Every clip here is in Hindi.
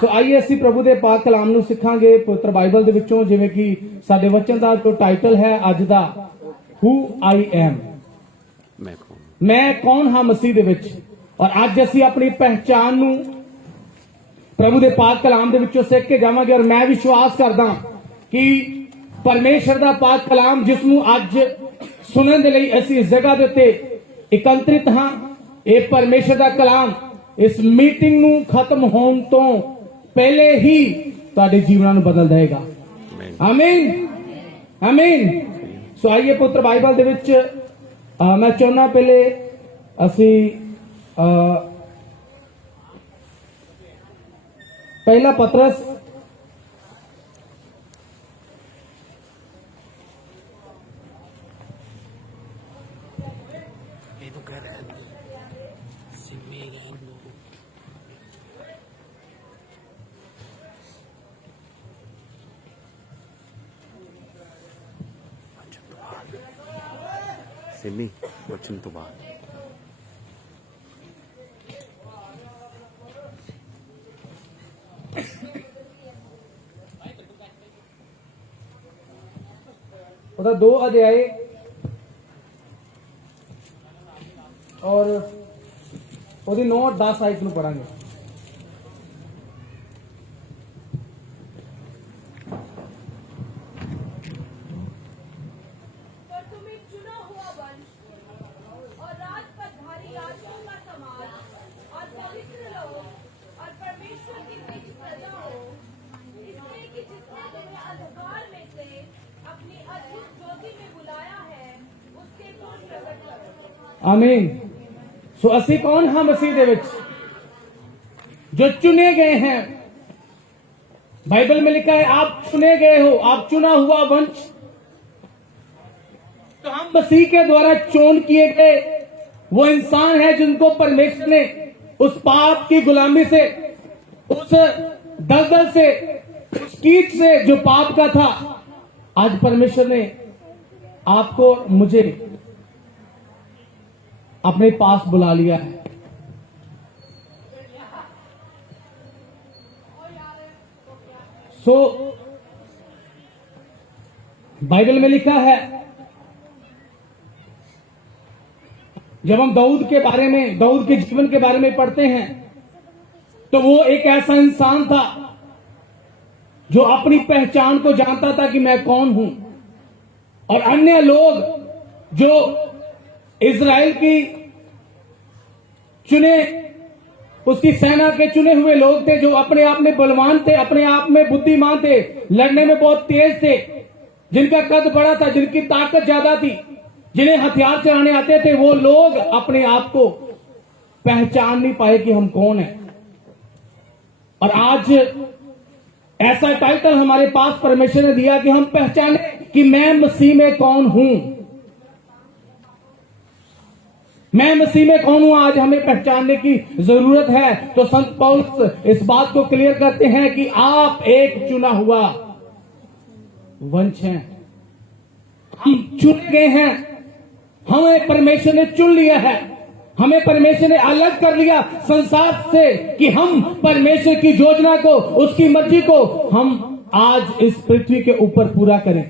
ਸੋ ਆਈਏ ਅਸੀਂ ਪ੍ਰਭੂ ਦੇ ਪਾਕ ਕਲਾਮ ਨੂੰ ਸਿੱਖਾਂਗੇ ਪਵਿੱਤਰ ਬਾਈਬਲ ਦੇ ਵਿੱਚੋਂ, ਜਿਵੇਂ ਕਿ ਸਾਡੇ ਵਚਨ ਦਾ ਜੋ ਟਾਈਟਲ ਹੈ ਅੱਜ ਦਾ, ਹੂ ਆਈ ਐਮ, ਮੈਂ ਕੌਣ ਹਾਂ ਮਸੀਹ ਦੇ ਵਿੱਚ। ਔਰ ਅੱਜ ਅਸੀਂ ਆਪਣੀ ਪਹਿਚਾਨ ਨੂੰ ਪ੍ਰਭੂ ਦੇ ਪਾਕ ਕਲਾਮ ਦੇ ਵਿੱਚੋਂ ਸਿੱਖ ਕੇ ਜਾਵਾਂਗੇ। ਔਰ ਮੈਂ ਵਿਸ਼ਵਾਸ ਕਰਦਾ ਕਿ ਪਰਮੇਸ਼ਰ ਦਾ ਪਾਕ ਕਲਾਮ, ਜਿਸ ਨੂੰ ਅੱਜ ਸੁਣਨ ਦੇ ਲਈ ਅਸੀਂ ਇਸ ਜਗ੍ਹਾ ਦੇ ਉੱਤੇ ਇਕੱਤਰਿਤ ਹਾਂ, ਇਹ ਪਰਮੇਸ਼ਰ ਦਾ ਕਲਾਮ ਇਸ ਮੀਟਿੰਗ ਨੂੰ ਖਤਮ ਹੋਣ ਤੋਂ ਪਹਿਲੇ ਹੀ ਤੁਹਾਡੇ ਜੀਵਨਾਂ ਨੂੰ ਬਦਲ ਦੇਗਾ। ਆਮੀਨ, ਆਮੀਨ। ਸੋ ਆਈਏ ਪੁੱਤਰ ਬਾਈਬਲ ਦੇ ਵਿੱਚ ਮੈਂ ਚਾਹੁੰਦਾ ਪਹਿਲੇ ਅਸੀਂ ਪਹਿਲਾ ਪਤਰਸ सिमी वचन तो बाद ਉਹਦਾ 2 ਅਧਿਆਏ ਔਰ ਉਹਦੀ 9-10 ਆਇਤ ਨੂੰ ਪੜਾਂਗੇ। आमीन। सो असी कौन हाँ मसीह दे विच जो चुने गए हैं। बाइबल में लिखा है आप चुने गए हो, आप चुना हुआ वंश। तो हम मसीह के द्वारा चुन किए गए वो इंसान है जिनको परमेश्वर ने उस पाप की गुलामी से, उस दलदल से, उस कीट से जो पाप का था, आज परमेश्वर ने आपको मुझे अपने पास बुला लिया है। सो बाइबल में लिखा है, जब हम दाऊद के बारे में, दाऊद के जीवन के बारे में पढ़ते हैं, तो वो एक ऐसा इंसान था जो अपनी पहचान को जानता था कि मैं कौन हूं। और अन्य लोग जो इज़राइल की चुने, उसकी सेना के चुने हुए लोग थे, जो अपने आप में बलवान थे, अपने आप में बुद्धिमान थे, लड़ने में बहुत तेज थे, जिनका कद बड़ा था, जिनकी ताकत ज्यादा थी, जिन्हें हथियार चलाने आते थे, वो लोग अपने आप को पहचान नहीं पाए कि हम कौन हैं। और आज ऐसा टाइटल हमारे पास परमेश्वर ने दिया कि हम पहचाने कि मैं मसीह में कौन हूं, मैं मसीह में कौन हूं। आज हमें पहचानने की जरूरत है। तो संत पौलुस इस बात को क्लियर करते हैं कि आप एक चुना हुआ वंश हैं, हम चुने गए हैं, हमें परमेश्वर ने चुन लिया है, हमें परमेश्वर ने अलग कर लिया संसार से कि हम परमेश्वर की योजना को, उसकी मर्जी को हम आज इस पृथ्वी के ऊपर पूरा करें।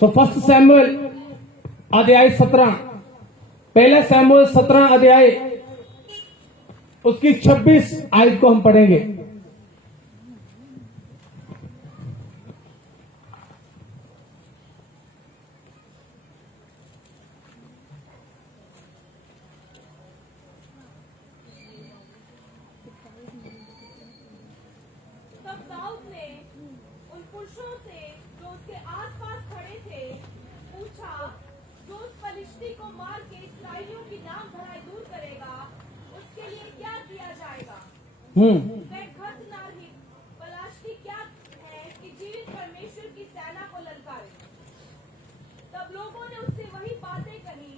सो फर्स्ट सैमुएल अध्याय 17, पहला सैमुएल 17 अध्याय उसकी 26 आयत को हम पढ़ेंगे। क्या है कि जीवित परमेश्वर की सेना को ललकारे। तब लोगों ने उससे वही बातें कही,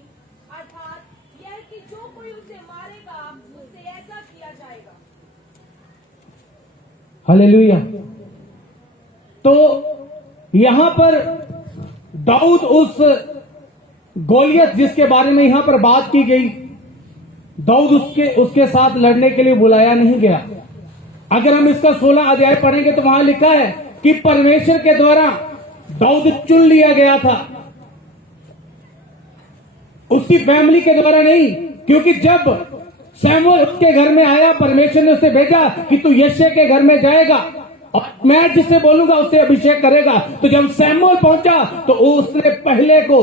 अर्थात यह कि जो कोई उसे मारेगा उससे ऐसा किया जाएगा। हालेलुया। तो यहां पर दाऊद उस गोलियत जिसके बारे में यहां पर बात की गई, दाऊद उसके साथ लड़ने के लिए बुलाया नहीं गया। अगर हम इसका 16 अध्याय पढ़ेंगे तो वहां लिखा है कि परमेश्वर के द्वारा दाऊद चुन लिया गया था, उसकी फैमिली के द्वारा नहीं। क्योंकि जब शमूएल उसके घर में आया, परमेश्वर ने उसे भेजा कि तू यिशै के घर में जाएगा और मैं जिससे बोलूंगा उसे अभिषेक करेगा। तो जब शमूएल पहुंचा तो उसने पहले को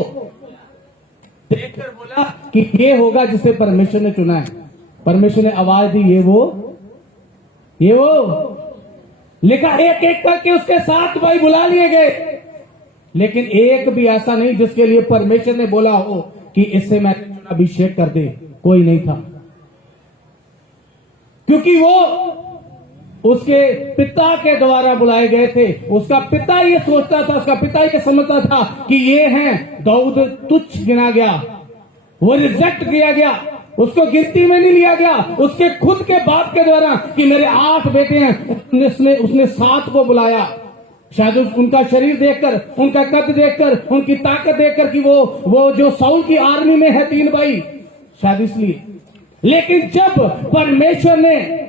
देखकर बोला कि ये होगा जिसे परमेश्वर ने चुना है। परमेश्वर ने आवाज दी, ये वो लिखा, एक एक करके उसके 7 भाई बुला लिए गए, लेकिन एक भी ऐसा नहीं जिसके लिए परमेश्वर ने बोला हो कि इससे मैं अभिषेक कर दे। कोई नहीं था, क्योंकि वो उसके पिता के द्वारा बुलाए गए थे। उसका पिता ये सोचता था, उसका पिता ये समझता था कि ये हैं। दाऊद तुच्छ गिना गया, वो रिजेक्ट किया गया, उसको गिनती में नहीं लिया गया। उसके खुद के बाप के द्वारा कि मेरे 8 बेटे हैं, उसने 7 को बुलाया। शायद उनका शरीर देखकर, उनका कद देखकर, उनकी ताकत देखकर कि वो जो साउल की आर्मी में है 3 भाई, शायद इसलिए। लेकिन जब परमेश्वर ने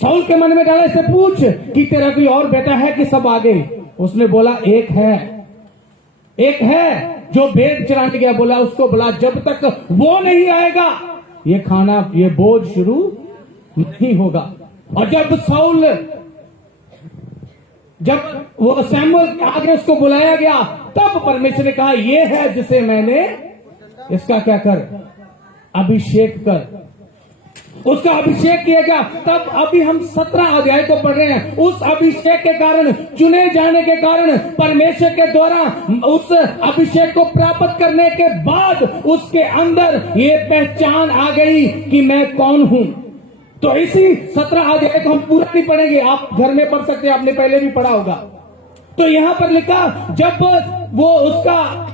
साउल के मन में डाला, इसे पूछ कि तेरा कोई और बेटा है कि सब आ गए? उसने बोला एक है जो भेड़ चराने गया। बोला उसको बोला जब तक वो नहीं आएगा ये खाना, ये बोझ शुरू नहीं होगा। और जब वो शमूएल के आगे उसको बुलाया गया, तब परमेश्वर ने कहा ये है जिसे मैंने, इसका क्या कर, अभिषेक कर। उसका अभिषेक किया गया। तब अभी हम 17 अध्याय को पढ़ रहे हैं। उस अभिषेक के कारण, चुने जाने के कारण, परमेश्वर के द्वारा उस अभिषेक को प्राप्त करने के बाद उसके अंदर ये पहचान आ गई कि मैं कौन हूं। तो इसी 17 अध्याय को हम पूरा नहीं पढ़ेंगे, आप घर में पढ़ सकते हैं, आपने पहले भी पढ़ा होगा। तो यहां पर लिखा, जब वो उसका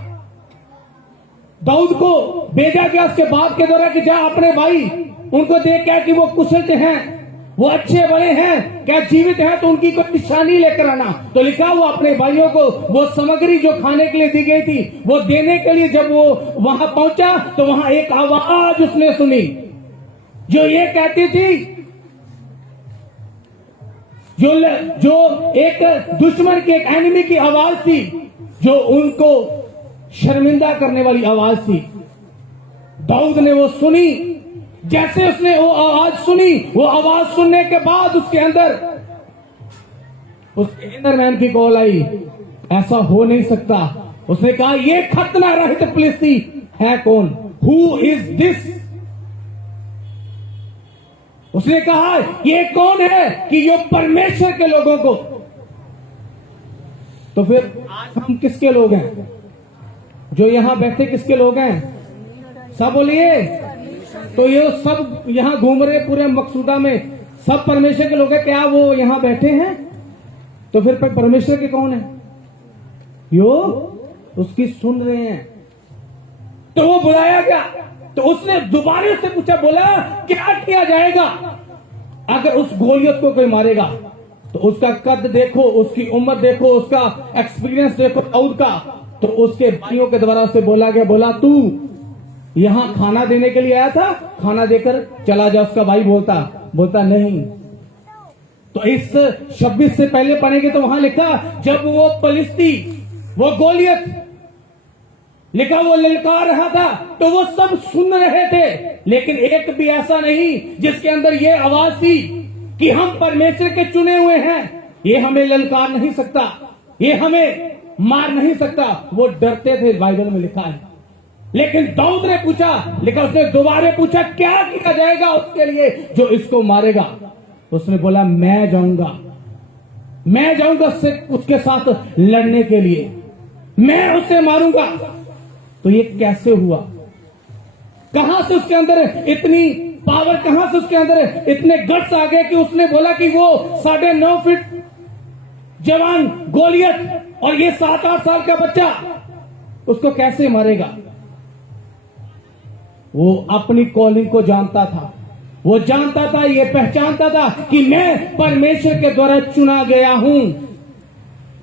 दाऊद को भेजा गया उसके बाप के द्वारा कि जा अपने भाई उनको देख क्या कि वो कुशल हैं, वो अच्छे बड़े हैं, क्या जीवित हैं, तो उनकी कोई निशानी लेकर आना। तो लिखा वो अपने भाइयों को वो सामग्री जो खाने के लिए दी गई थी वो देने के लिए जब वो वहां पहुंचा तो वहां एक आवाज उसने सुनी जो ये कहती थी, जो एक दुश्मन की, एक एनिमी की आवाज थी, जो उनको शर्मिंदा करने वाली आवाज थी। दाऊद ने वो सुनी। जैसे उसने वो आवाज सुनी, वो आवाज सुनने के बाद उसके अंदर, उसके इनर मैन की कॉल आई, ऐसा हो नहीं सकता। उसने कहा ये खतना रहित फिलिस्ती है कौन? Who is this? उसने कहा ये कौन है कि ये परमेश्वर के लोगों को। तो फिर आज हम किसके लोग हैं? जो यहां बैठे किसके लोग हैं? सब बोलिए। तो ये सब यहां घूम रहे पूरे मकसूदा में, सब परमेश्वर के लोग हैं। क्या वो यहां बैठे हैं? तो फिर परमेश्वर के कौन है? यो उसकी सुन रहे हैं। तो वो बुलाया गया, तो उसने दोबारा से पूछा, बोला क्या किया जाएगा अगर उस गोलियत को कोई मारेगा? तो उसका कद देखो, उसकी उम्र देखो, उसका एक्सपीरियंस देखो दाऊद का। तो उसके भाइयों के द्वारा उसे बोला गया, बोला तू यहां खाना देने के लिए आया था, खाना देकर चला जा। उसका भाई बोलता नहीं। तो इस 26 से पहले पढ़ेंगे तो वहां लिखा, जब वो फलिस्ती, वो गोलियत लिखा, वो ललकार रहा था, तो वो सब सुन रहे थे, लेकिन एक भी ऐसा नहीं जिसके अंदर ये आवाज थी कि हम परमेश्वर के चुने हुए हैं, ये हमें ललकार नहीं सकता, ये हमें मार नहीं सकता। वो डरते थे, बाइबल में लिखा है। लेकिन दाऊद ने पूछा, लेकिन उसने दोबारा पूछा क्या किया जाएगा उसके लिए जो इसको मारेगा? उसने बोला मैं जाऊंगा उसके साथ लड़ने के लिए, मैं उसे मारूंगा। तो ये कैसे हुआ? कहां से उसके अंदर इतनी पावर, कहां से उसके अंदर इतने गट्स आ गए कि उसने बोला कि वो 9.5 फीट जवान गोलियत और ये 7-8 साल का बच्चा उसको कैसे मारेगा? वो अपनी कॉलिंग को जानता था, वो जानता था, ये पहचानता था कि मैं परमेश्वर के द्वारा चुना गया हूं।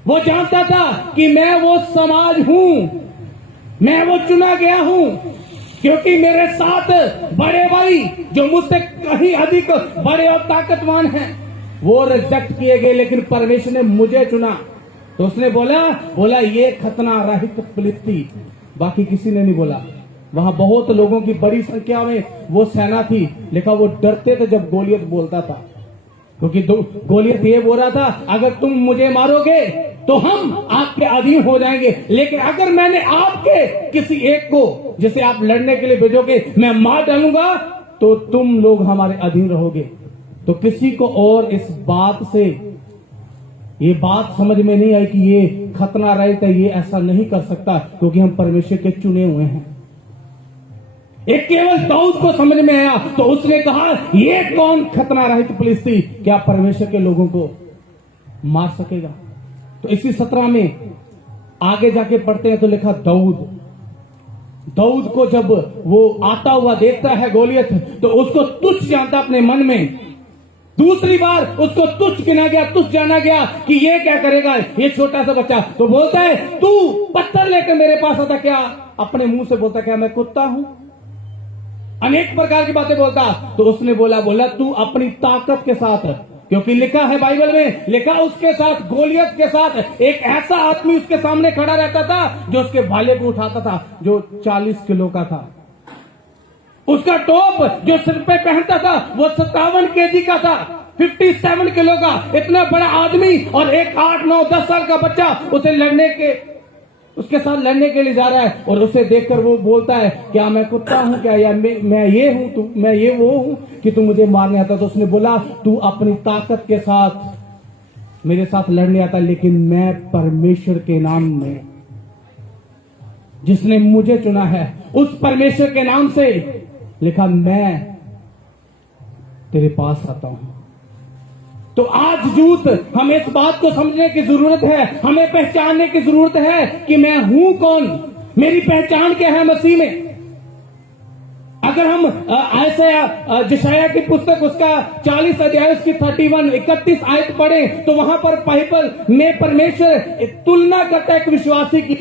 वो जानता था कि मैं वो समाज हूं, मैं वो चुना गया हूं। क्योंकि मेरे साथ बड़े भाई जो मुझसे कहीं अधिक बड़े और ताकतवान हैं, वो रिजेक्ट किए गए, लेकिन परमेश्वर ने मुझे चुना। तो उसने बोला ये खतना रहित फिलिस्ती, बाकी किसी ने नहीं बोला। वहां बहुत लोगों की बड़ी संख्या में वो सेना थी, लेकिन वो डरते थे जब गोलियत बोलता था, क्योंकि गोलियत ये बोल रहा था, अगर तुम मुझे मारोगे तो हम आपके अधीन हो जाएंगे, लेकिन अगर मैंने आपके किसी एक को जिसे आप लड़ने के लिए भेजोगे मैं मार डालूंगा, तो तुम लोग हमारे अधीन रहोगे। तो किसी को और इस बात से ये बात समझ में नहीं आई कि ये खतना रहित है, ये ऐसा नहीं कर सकता, क्योंकि हम परमेश्वर के चुने हुए हैं। एक केवल दाऊद को समझ में आया, तो उसने कहा ये कौन खतना रहित फिलिस्ती क्या परमेश्वर के लोगों को मार सकेगा। तो इसी 17 में आगे जाके पढ़ते हैं तो लिखा दाऊद को जब वो आता हुआ देखता है गोलियत, तो उसको तुच्छ जानता अपने मन में। दूसरी बार उसको तुच्छ गिना गया, तुच्छ जाना गया कि ये क्या करेगा, ये छोटा सा बच्चा। तो बोलता है तू पत्थर लेकर मेरे पास आता क्या? अपने मुंह से बोलता क्या मैं कुत्ता हूं? अनेक प्रकार की बातें बोलता। तो उसने बोला तू अपनी ताकत के साथ, क्योंकि लिखा है बाइबल में, लिखा उसके साथ गोलियत के साथ एक ऐसा आदमी उसके सामने खड़ा रहता था जो उसके भाले को उठाता था, जो 40 किलो का था। उसका टोप जो सिर पे पहनता था वो 57 केजी का था, 57 किलो का। इतना बड़ा आदमी और एक 8, 9, 10 साल का बच्चा उसके साथ लड़ने के लिए जा रहा है, और उसे देखकर वो बोलता है क्या मैं कुत्ता हूं क्या, या मैं ये हूं, मैं ये वो हूं कि तू मुझे मारने आता। तो उसने बोला तू अपनी ताकत के साथ मेरे साथ लड़ने आता, लेकिन मैं परमेश्वर के नाम में, जिसने मुझे चुना है, उस परमेश्वर के नाम से लिखा मैं तेरे पास आता हूं। तो आज यूथ हमें इस बात को समझने की जरूरत है, हमें पहचानने की जरूरत है कि मैं हूं कौन, मेरी पहचान क्या है मसीह में। अगर हम ऐसे यशायाह की पुस्तक उसका 40 अध्याय उसकी 31 आयत पढ़े, तो वहां पर बाइबल में परमेश्वर तुलना करता है एक विश्वासी की।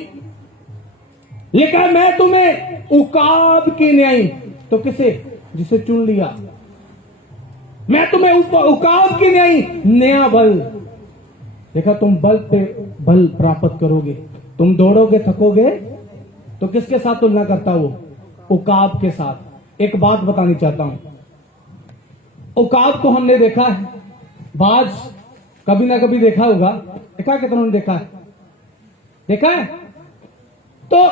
लिखा मैं तुम्हें उकाब की न्याय, तो किसे? जिसे चुन लिया। मैं तुम्हें उकाब की नहीं, नया बल। देखा तुम बल पे बल प्राप्त करोगे, तुम दौड़ोगे थकोगे, तो किसके साथ तुलना करता वो? उकाब के साथ। एक बात बतानी चाहता हूं, उकाब को हमने देखा है, बाज कभी ना कभी देखा होगा। देखा कितना ने देखा है? देखा है? तो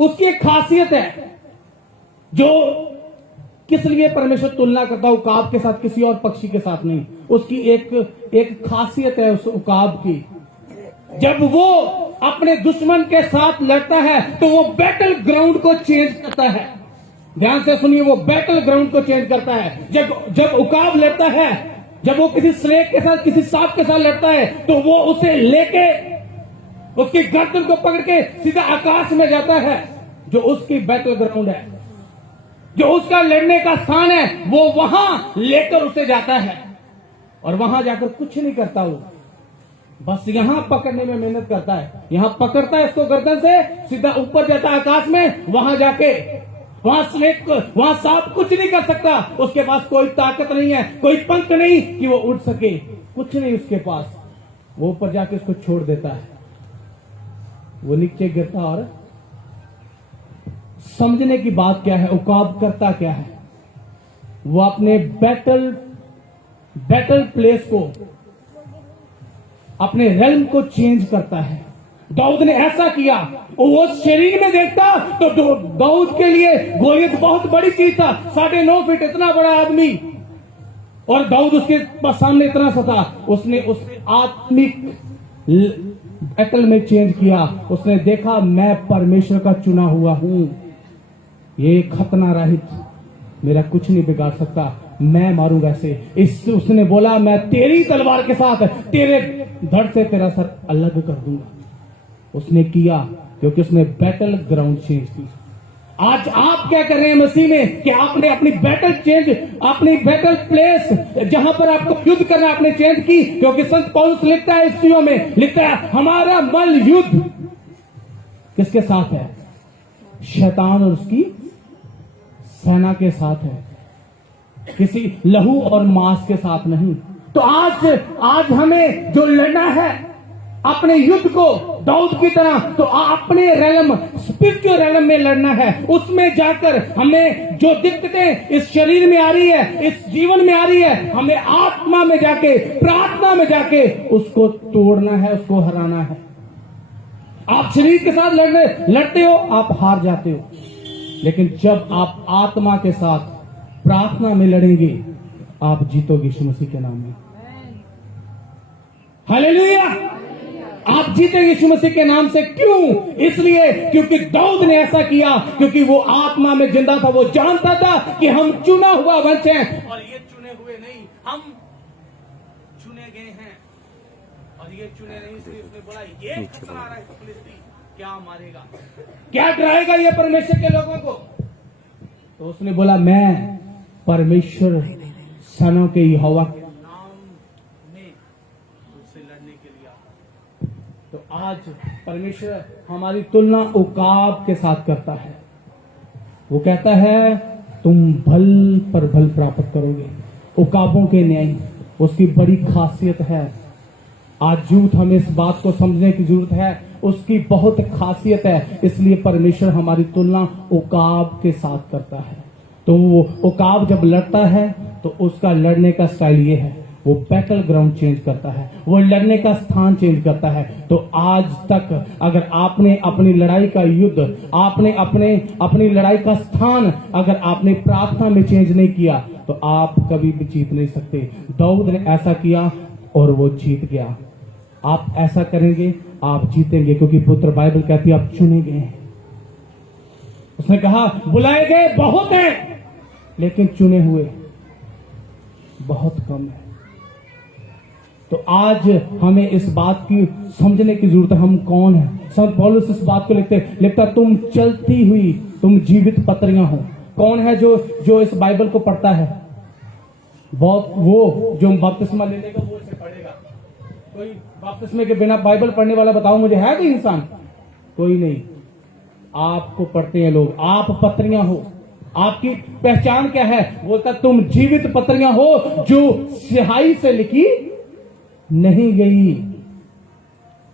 उसकी एक खासियत है, जो किस लिए परमेश्वर तुलना करता है उकाब के साथ, किसी और पक्षी के साथ नहीं। उसकी एक खासियत है उस उकाब की, जब वो अपने दुश्मन के साथ लड़ता है तो वो बैटल ग्राउंड को चेंज करता है। ध्यान से सुनिए, वो बैटल ग्राउंड को चेंज करता है। जब उकाब लड़ता है, जब वो किसी स्नेक के साथ, किसी सांप के साथ लड़ता है, तो वो उसे लेके उसकी गर्दन को पकड़ के सीधा आकाश में जाता है। जो उसकी बैटल ग्राउंड है, जो उसका लड़ने का स्थान है, वो वहां लेकर उसे जाता है, और वहां जाकर कुछ नहीं करता। वो बस यहां पकड़ने में मेहनत करता है, यहां पकड़ता है इसको गर्दन से, सीधा ऊपर जाता है आकाश में। वहां जाके वहां स्नेक, वहां सांप कुछ नहीं कर सकता। उसके पास कोई ताकत नहीं है, कोई पंख नहीं कि वो उड़ सके, कुछ नहीं उसके पास। वो ऊपर जाके उसको छोड़ देता है, वो नीचे गिरता। और समझने की बात क्या है, उकाब करता क्या है? वो अपने बैटल प्लेस को, अपने रेल्म को चेंज करता है। दाऊद ने ऐसा किया। वो शरीर में देखता तो दाऊद के लिए गोलियत बहुत बड़ी चीज था, 9.5 फीट इतना बड़ा आदमी, और दाऊद उसके सामने इतना सा था। उसने आत्मिक बैटल में चेंज किया। उसने देखा मैं परमेश्वर का चुना हुआ हूं, ये खतना रहित मेरा कुछ नहीं बिगाड़ सकता, मैं मारूंगा इसे। उसने बोला मैं तेरी तलवार के साथ तेरे धड़ से तेरा सर अलग कर दूंगा। उसने किया, क्योंकि उसने बैटल ग्राउंड चेंज की। आज आप क्या कर रहे हैं मसीह में कि आपने अपनी बैटल चेंज, अपनी बैटल प्लेस जहां पर आपको युद्ध करना आपने चेंज की। क्योंकि संत पौलुस लिखता है इफ्सियों में, लिखता है हमारा बल युद्ध किसके साथ है? शैतान और उसकी सेना के साथ है, किसी लहू और मांस के साथ नहीं। तो आज हमें जो लड़ना है अपने युद्ध को दाऊद की तरह, तो अपने रेलम, स्पिरिचुअल रेलम में लड़ना है। उसमें जाकर हमें जो दिक्कतें इस शरीर में आ रही है, इस जीवन में आ रही है, हमें आत्मा में जाके, प्रार्थना में जाके उसको तोड़ना है, उसको हराना है। आप शरीर के साथ लड़ते हो, आप हार जाते हो। लेकिन जब आप आत्मा के साथ प्रार्थना में लड़ेंगे, आप जीतोगे यीशु मसीह के नाम में। हालेलुया! आप जीतेंगे यीशु मसीह के नाम से। क्यों? इसलिए क्योंकि दाऊद ने ऐसा किया, क्योंकि वो आत्मा में जिंदा था। वो जानता था कि हम चुना हुआ वंश हैं, और ये चुने हुए नहीं, हम चुने गए हैं, और ये चुने नहीं। इसलिए उसने बोला, ये खतरा आ रहा है, फिलिस्ती क्या मारेगा, क्या डराएगा ये परमेश्वर के लोगों को। तो उसने बोला, मैं परमेश्वर सेनाओं के यहोवा के नाम में उससे लड़ने के लिए आता। तो आज परमेश्वर हमारी तुलना उकाब के साथ करता है। वो कहता है, तुम भल पर भल प्राप्त करोगे। उकाबों के न्याय उसकी बड़ी खासियत है। आज यूथ हमें इस बात को समझने की जरूरत है, उसकी बहुत खासियत है। इसलिए परमेश्वर हमारी तुलना उकाब के साथ करता है। तो वो उकाब जब लड़ता है तो उसका लड़ने का स्टाइल ये है, वो बैटल ग्राउंड चेंज करता है, वो लड़ने का स्थान चेंज करता है। तो आज तक अगर आपने अपनी लड़ाई का युद्ध, आपने अपनी लड़ाई का स्थान अगर आपने प्रार्थना में चेंज नहीं किया, तो आप कभी भी जीत नहीं सकते। दाऊद ने ऐसा किया और वो जीत गया। आप ऐसा करेंगे, आप जीतेंगे, क्योंकि पुत्र बाइबल कहती है आप चुने गए हैं। उसने कहा, बुलाए गए बहुत हैं, लेकिन चुने हुए बहुत कम है। तो आज हमें इस बात की समझने की जरूरत है, हम कौन हैं। संत पौलुस इस बात को लिखता, तुम चलती हुई, तुम जीवित पत्रियां हो। कौन है जो इस बाइबल को पढ़ता है? बहुत वो जो बपतिस्मा ले लेगा वो इसे पढ़ेगा। कोई बपतिस्मे के बिना बाइबल पढ़ने वाला बताओ मुझे, है कोई इंसान? कोई नहीं। आपको पढ़ते हैं लोग, आप पत्रियां हो। आपकी पहचान क्या है? बोलता, तुम जीवित पत्रियां हो जो स्याही से लिखी नहीं गई,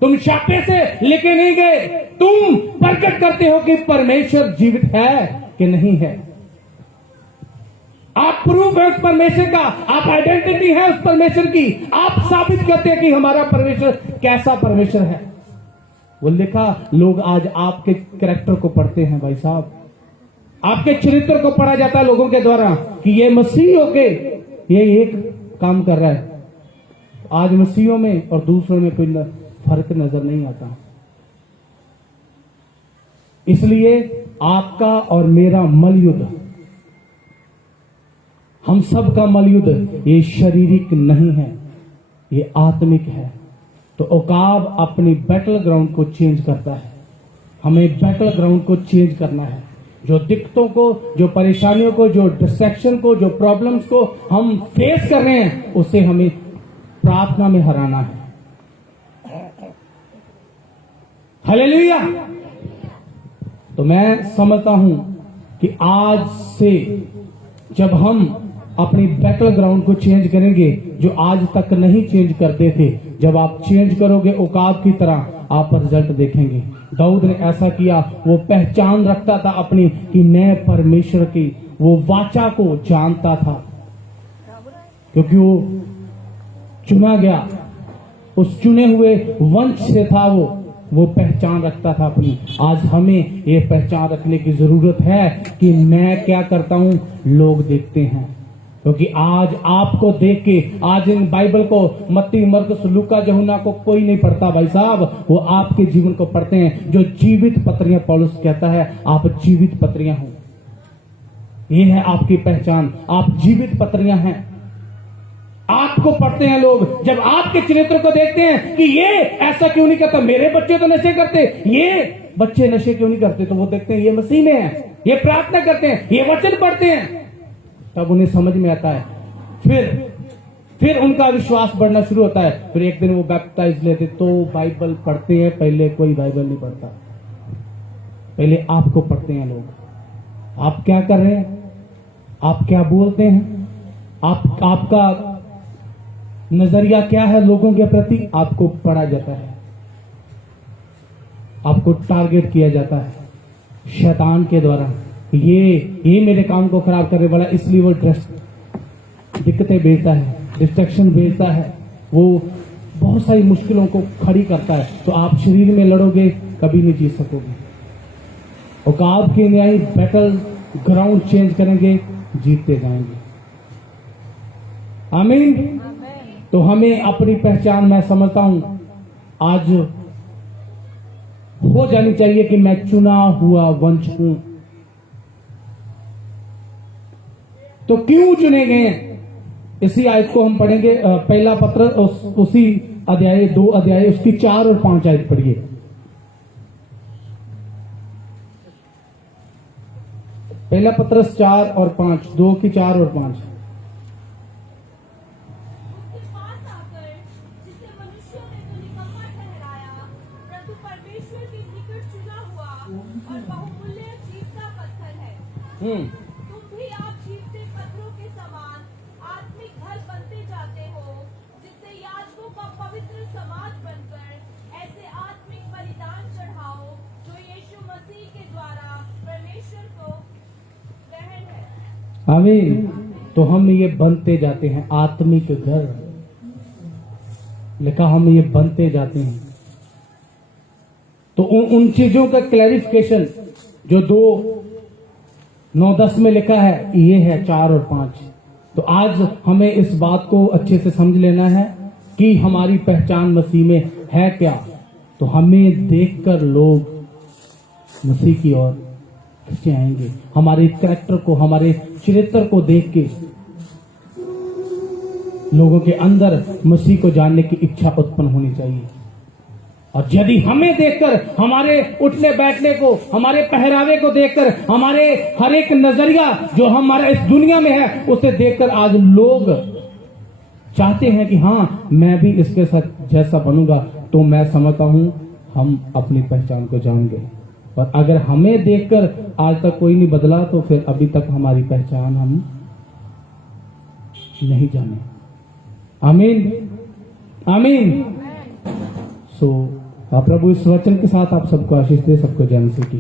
तुम छापे से लिखे नहीं गए। तुम प्रकट करते हो कि परमेश्वर जीवित है कि नहीं है। आप प्रूफ है उस परमेश्वर का, आप आइडेंटिटी है उस परमेश्वर की। आप साबित करते हैं कि हमारा परमेश्वर कैसा परमेश्वर है। वो लिखा, लोग आज आपके कैरेक्टर को पढ़ते हैं भाई साहब, आपके चरित्र को पढ़ा जाता है लोगों के द्वारा कि ये मसीह होके ये एक काम कर रहा है। आज मसीहों में और दूसरों में कोई फर्क नजर नहीं आता। इसलिए आपका और मेरा मलयुद्ध, हम सब का मलयुद्ध ये शारीरिक नहीं है, ये आत्मिक है। तो उकाब अपनी बैटल ग्राउंड को चेंज करता है। हमें बैटल ग्राउंड को चेंज करना है। जो दिक्कतों को, जो परेशानियों को, जो डिस्ट्रैक्शन को, जो प्रॉब्लम्स को हम फेस कर रहे हैं, उसे हमें प्रार्थना में हराना है। हालेलुया! तो मैं समझता हूं कि आज से जब हम अपनी बैटल ग्राउंड को चेंज करेंगे, जो आज तक नहीं चेंज करते थे, जब आप चेंज करोगे उकाब की तरह, आप रिजल्ट देखेंगे। दाऊद ने ऐसा किया। वो पहचान रखता था अपनी कि मैं परमेश्वर की वो वाचा को जानता था, क्योंकि वो चुना गया, उस चुने हुए वंश से था। वो पहचान रखता था अपनी। आज हमें ये पहचान रखने की जरूरत है कि मैं क्या करता हूं, लोग देखते हैं। क्योंकि आज आपको देख के, आज इन बाइबल को मत्ती, मरकुस, लूका, यूहन्ना को कोई नहीं पढ़ता भाई साहब, वो आपके जीवन को पढ़ते हैं। जो जीवित पत्रियां, पौलुस कहता है आप जीवित पत्रियां हो। ये है आपकी पहचान, आप जीवित पत्रियां हैं। आपको पढ़ते हैं लोग, जब आपके चरित्र को देखते हैं कि ये ऐसा क्यों नहीं करता, मेरे बच्चे तो नशे करते, ये बच्चे नशे क्यों नहीं करते, तो वो देखते हैं ये मसीह में है, ये प्रार्थना करते हैं, ये वचन पढ़ते हैं, तब उन्हें समझ में आता है। फिर उनका विश्वास बढ़ना शुरू होता है। फिर एक दिन वो बैप्टाइज लेते तो बाइबल पढ़ते हैं। पहले कोई बाइबल नहीं पढ़ता, पहले आपको पढ़ते हैं लोग। आप क्या कर रहे हैं? आप क्या बोलते हैं, आपका नजरिया क्या है लोगों के प्रति, आपको पढ़ा जाता है, आपको टारगेट किया जाता है शैतान के द्वारा। ये मेरे काम को खराब करने वाला, इसलिए वो दिक्कतें भेजता है, डिस्ट्रैक्शन भेजता है, वो बहुत सारी मुश्किलों को खड़ी करता है। तो आप शरीर में लड़ोगे, कभी नहीं जीत सकोगे। औकात के न्याय बैटल ग्राउंड चेंज करेंगे, जीतते जाएंगे। आमीन। तो हमें अपनी पहचान, मैं समझता हूं आज हो जानी चाहिए कि मैं चुना हुआ वंश हूं। तो क्यों चुने गए हैं, इसी आयत को हम पढ़ेंगे। पहला पत्र उसी अध्याय 2 अध्याय उसकी 4 और 5 आयत पढ़िए। पहला पत्र 4 और 5, 2 की 4 और 5। उसके पास आकर जिसे मनुष्यों ने तो निकम्मा ठहराया, परंतु परमेश्वर के निकट चुना हुआ और बहुमूल्य जीवता पत्थर है। तुम भी आप जीवते पत्थरों के समान आत्मिक घर बनते जाते हो, जिससे याजकों का पवित्र समाज बनकर ऐसे आत्मिक बलिदान चढ़ाओ जो यीशु मसीह के द्वारा परमेश्वर को ग्रहण है। आमीन। तो हम ये बनते जाते हैं आत्मिक घर, लिखा हम ये बनते जाते हैं। तो उन चीजों का क्लैरिफिकेशन जो 2:9-10 में लिखा है, ये है 4 और 5। तो आज हमें इस बात को अच्छे से समझ लेना है कि हमारी पहचान मसीह में है क्या। तो हमें देखकर लोग मसीह की ओर खींचे आएंगे। हमारे कैरेक्टर को, हमारे चरित्र को देख के लोगों के अंदर मसीह को जानने की इच्छा उत्पन्न होनी चाहिए। और यदि हमें देखकर, हमारे उठने बैठने को, हमारे पहरावे को देखकर, हमारे हर एक नजरिया जो हमारा इस दुनिया में है, उसे देखकर आज लोग चाहते हैं कि हाँ मैं भी इसके साथ जैसा बनूंगा, तो मैं समझता हूं हम अपनी पहचान को जान गए। और अगर हमें देखकर आज तक कोई नहीं बदला, तो फिर अभी तक हमारी पहचान हम नहीं जाने। आमीन, आमीन। सो प्रभु इस वचन के साथ आप सबको आशीष दे, सबको जय मसीह की।